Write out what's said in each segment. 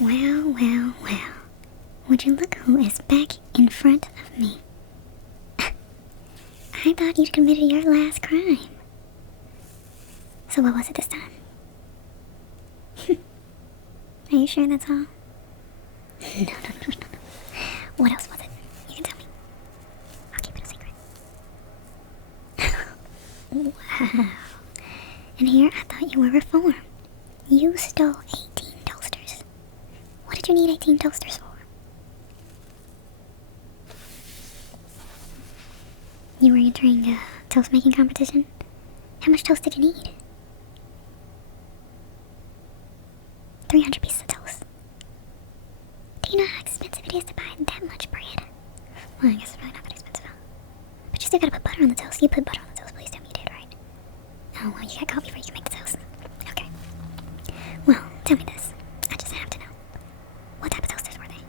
Well, well, well. Would you look who is back in front of me? I thought you'd committed your last crime. So what was it this time? Are you sure that's all? No. What else was it? You can tell me. I'll keep it a secret. Wow. And here I thought you were reformed. You stole 18 toasters. What did you need 18 toasters for? You were entering a toast making competition? How much toast did you need? 300 pieces of toast. Do you know how expensive it is to buy that much bread? Well, I guess it's probably not that expensive. But you still gotta put butter on the toast. You put butter on the toast. Please tell me you did, right? Oh, well, you got caught before you can make the toast. Okay. Well, tell me this. I just have to know. What type of toasters were they?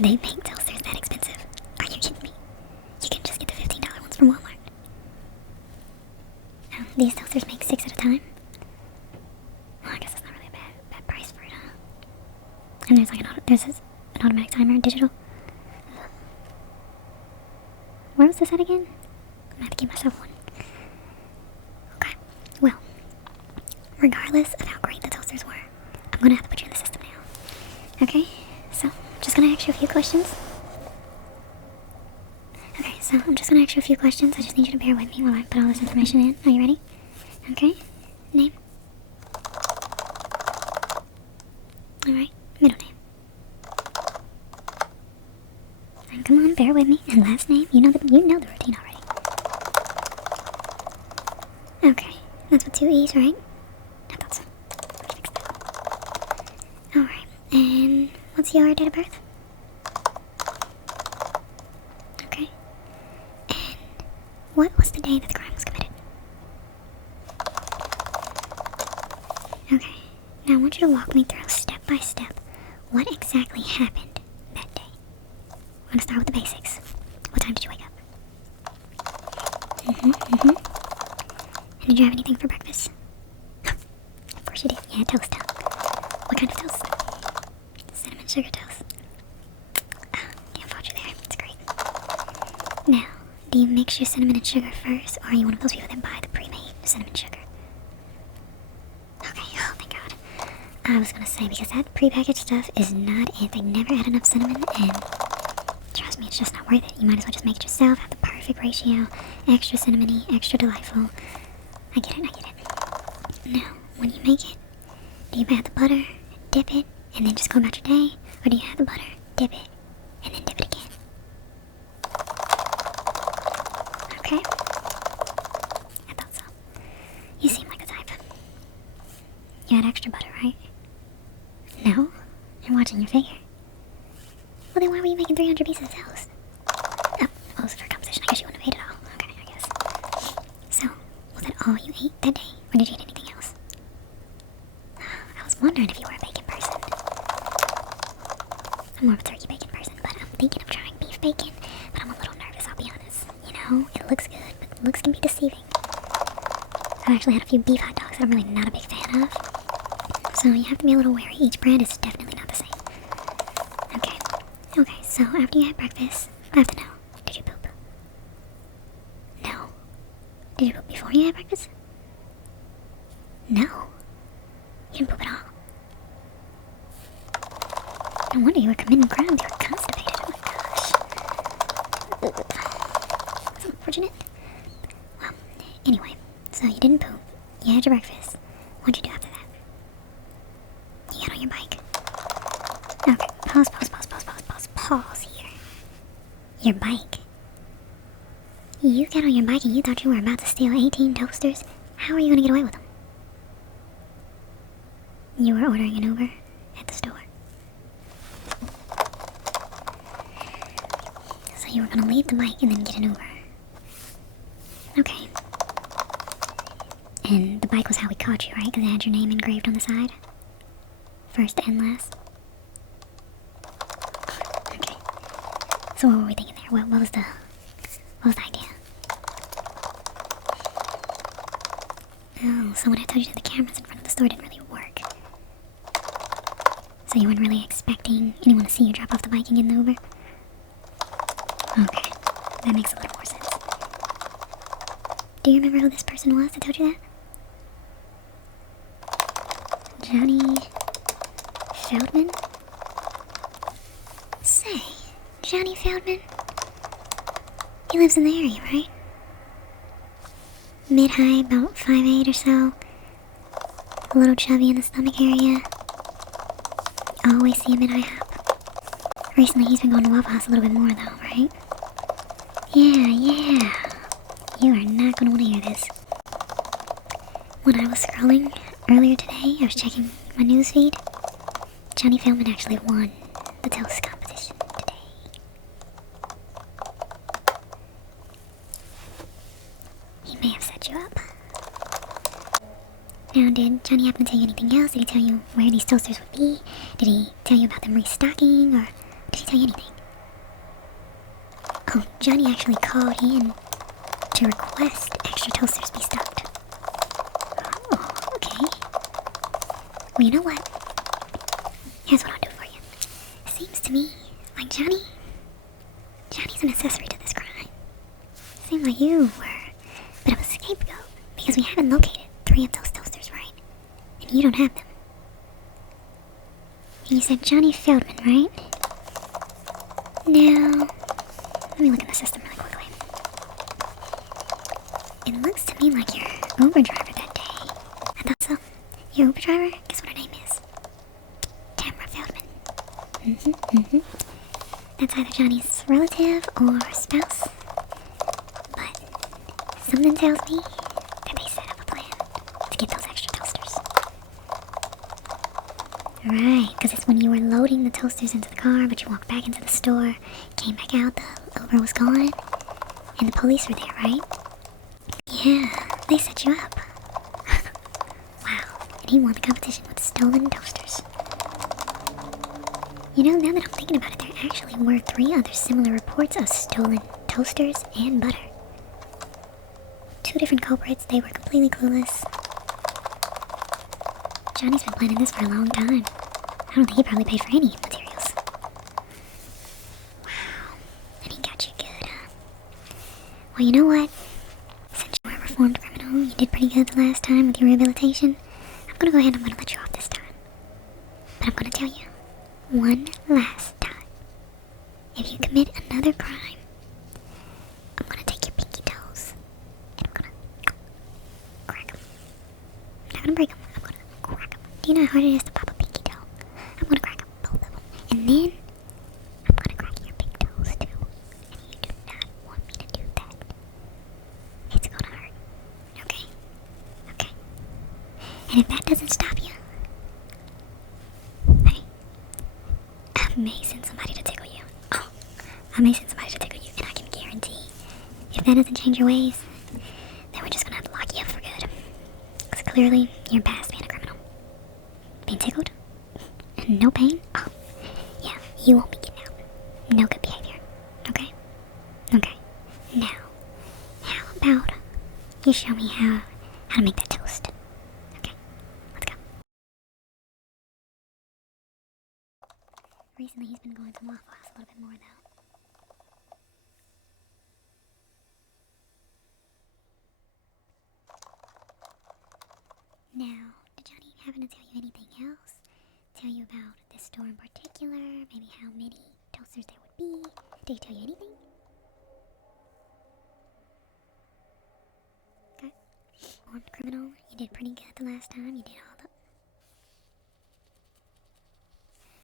They make toasters that expensive. Are you kidding me? You can just get the $15 ones from Walmart. These toasters make 6 at a time. Well, I guess it's not really a bad price for it, huh? And there's like an automatic timer, digital. Where was this at again? I'm gonna have to give myself one. Okay, well, regardless of how great the toasters were, I'm gonna have to put you in the system now. Okay, so I'm just gonna ask you a few questions. Okay, so I'm just gonna ask you a few questions. I just need you to bear with me while I put all this information in. Are you ready? Okay, name. Alright, middle name. And come on, bear with me. And last name, you know the routine already. Okay, that's with 2 E's, right? I thought so. Let's fix that. Alright, and what's your date of birth? Okay. And what was the day that the crime was committed? Okay, now I want you to walk me through step by step what exactly happened that day. We're gonna start with the basics. What time did you wake up? And did you have anything for breakfast? Of course you did. You had toast, huh? What kind of toast? Cinnamon sugar toast. Can't fault you there. It's great. Now, do you mix your cinnamon and sugar first, or are you one of those people that buy the pre-made cinnamon sugar? Okay, oh thank God. I was gonna say, because that pre-packaged stuff is not it. They never add enough cinnamon, and trust me, it's just not worth it. You might as well just make it yourself, have the perfect ratio, extra cinnamony, extra delightful. I get it. Now, when you make it, do you add the butter, dip it, and then just go about your day? Or do you add the butter, dip it, and then dip it again? Okay. I thought so. You seem like the type. You had extra butter, right? No? You're watching your figure. Well, then why were you making 300 pieces of toast? Oh, well, it was for a competition. I guess you wouldn't have ate it all. Okay, I guess. So, was that all you ate that day? Or did you eat anything else? I was wondering if you were a bacon person. I'm more of a turkey bacon person, but I'm thinking of trying beef bacon. But I'm a little nervous, I'll be honest. You know, it looks good, but looks can be deceiving. I've actually had a few beef hot dogs that I'm really not a big fan of. So you have to be a little wary. Each brand is definitely not the same. Okay, so after you had breakfast, I have to know, did you poop? No. Did you poop before you had breakfast? No. You didn't poop at all. No wonder you were committing crimes. You were constipated. Oh my gosh. That's unfortunate. Well, anyway, so you didn't poop. You had your breakfast. What'd you do after that? You got on your bike. Okay, pause here. Your bike. You got on your bike and you thought you were about to steal 18 toasters? How are you gonna get away with them? You were ordering an Uber at the store. So you were gonna leave the bike and then get an Uber. Okay. And the bike was how we caught you, right? Because it had your name engraved on the side? First and last? Okay. So what were we thinking there? What was the idea? Oh, so when I told you that the cameras in front of the store didn't really work, So you weren't really expecting anyone to see you drop off the bike and get in the Uber? Okay, that makes a little more sense. Do you remember who this person was that told you that? Johnny Feldman? Say, Johnny Feldman? He lives in the area, right? Mid-height, about 5'8" or so. A little chubby in the stomach area. Always see him at IHOP. Recently he's been going to Waffle House a little bit more though, right? Yeah. You are not going to want to hear this. When I was scrolling earlier today, I was checking my newsfeed. Johnny Feldman actually won the toast competition today. He may have set you up. Now, did Johnny happen to tell you anything else? Did he tell you where these toasters would be? Did he tell you about them restocking, or did he tell you anything? Oh, Johnny actually called in to request extra toasters be stocked. Oh, okay. Well, you know what? Here's what I'll do for you. It seems to me like Johnny's an accessory to this crime. Seems like you were a bit of a scapegoat, because we haven't located 3 of those toasters, right? And you don't have them. And you said Johnny Feldman, right? Now, let me look in the system really quickly. It looks to me like your Uber driver that day. I thought so. Your Uber driver? Guess what her name is? Tamara Feldman. That's either Johnny's relative or spouse. But something tells me that they set up a plan to get those extra toasters. Right, because it's when you were loading the toasters into the car, but you walked back into the store, came back out, the Uber was gone, and the police were there, right? Yeah, they set you up. Wow, and he won the competition with stolen toasters. You know, now that I'm thinking about it, there actually were 3 other similar reports of stolen toasters and butter. 2 different culprits, they were completely clueless. Johnny's been planning this for a long time. I don't think he probably paid for any materials. Wow, and he got you good, huh? Well, you know what? Since you were a reformed criminal, you did pretty good the last time with your rehabilitation. I'm gonna go ahead and I'm gonna let you off this time. But I'm gonna tell you, one last time. If you commit another crime, I'm gonna take your pinky toes and I'm gonna crack them. I'm not gonna break them, I'm gonna crack them. Do you know how hard it is to pop a pinky toe? I'm gonna crack them, both of them. And then, I'm gonna crack your big toes too. And you do not want me to do that. It's gonna hurt. Okay? Okay. And if that doesn't stop you, hey, I may send somebody to tickle you. Oh, I may send somebody to tickle you, and I can guarantee, if that doesn't change your ways, then we're just gonna have to lock you up for good. Because clearly, you're past being a criminal. Being tickled? And no pain? Oh, yeah, you won't be getting out. No good behavior. Okay? Okay. Now, how about you show me how to make that toast? Okay, let's go. Recently, he's been going to Waffle House a little bit more, though. Now, did Johnny happen to tell you anything else? Tell you about this store in particular? Maybe how many toasters there would be? Did he tell you anything? Okay. Armed criminal, you did pretty good the last time. You did all